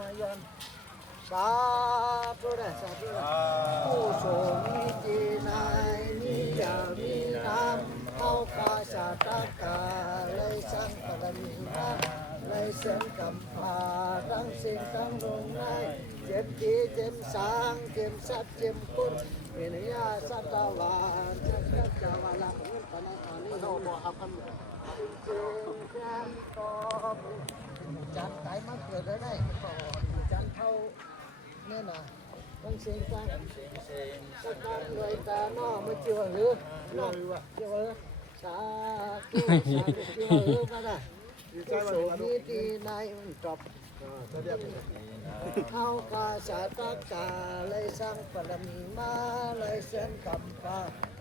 มายอนสาธุนะสาธุนะผู้โสมีจีนายมียามีน้ำเข้ากาสาตากาเลยสังกรมีนาเลยเส้นกำพาทั้งสิ่งทั้งลงในเจ็บจีเจ็บสางเจ็บสัตว์เจ็บคุณเมียาสัตวานสัตจาวาลาเงินตอนนี้ตอนนี้เราบอกเอาคำเจ็บจันตอบ จันไตมันเกิดได้ไหมจันเท่าเนี่ยนะต้องเสียงฟังสักการเลยตาหน้อมาเจียวหรือหน้อเจียวหรือสาธุสาธุเจียวหรือมาได้ผู้โสมีตีนายมันจบ เข้ากาสาตากาเลยสร้างปรมีมาเลยเส้นกำปา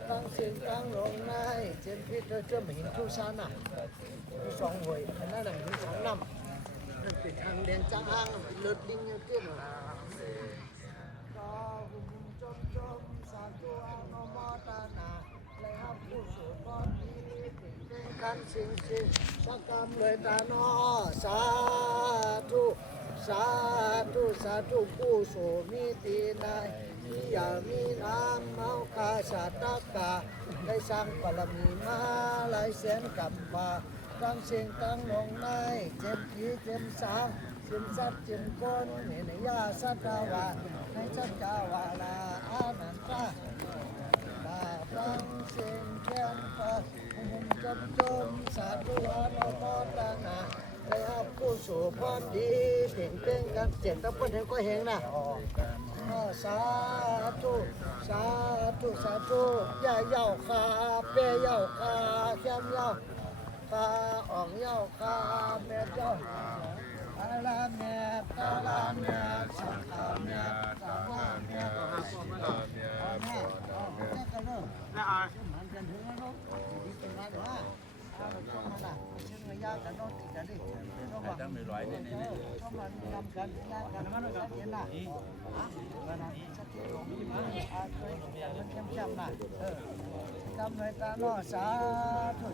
ตั้งสิ่งตั้งลงในเจนพิษเจ้าหินทุสานะมีสองหวยอันนั้นน่ะมีสองน้ำนั่นเป็นทางเดินจ้างห้างเป็นลือดลิงอยู่ที่นั่นก็หุมจมจมสาธุอนุโมทนาเลยครับผู้สูงก็ดีเป็นกันสิ่งสิ่งสักกรรมเลยตาโนอสา สาธุสาธุผู้โสมีตีนายมียามีน้ำเมากาสาตากาได้สร้างปรมีมาหลายแสนกับมาตั้งเสียงตั้งลงในเจ็บผีเจ็บสางเจ็บสัตว์เจ็บก้นเนนยาสัตวาในสัจวาลาอานันตาตาฟังเสียงแค้นฟ้าหุ่มจมจมสาธุอนุโมทนา ได้รับผู้สู่พรดีเพ่งเพ่งกันเสียงตะพุ่นเห็นก็เห็นนะสาธุสาธุสาธุย่าเย่าคาเปยเย่าคาแก้มเย่าคาอ่องเย่าคาเม็ดเย่าอาลาเมียตาลาเมียสังฆาเมียสาวาเมียก็หาพ่อมาเอาแม่เอาแม่ก็เลิกแล้วอะมันกันถึงแล้วเนาะ ดีเป็นไรหรอเอาช่วงนั้นยะกันโน้นติดกันดิช่วงวันช่วงวันนำกันยากกันมันก็เย็นน่ะอะวันนั้นสักทีลยมันจำจำน่ะเออกำเลยตาล้อสาธุ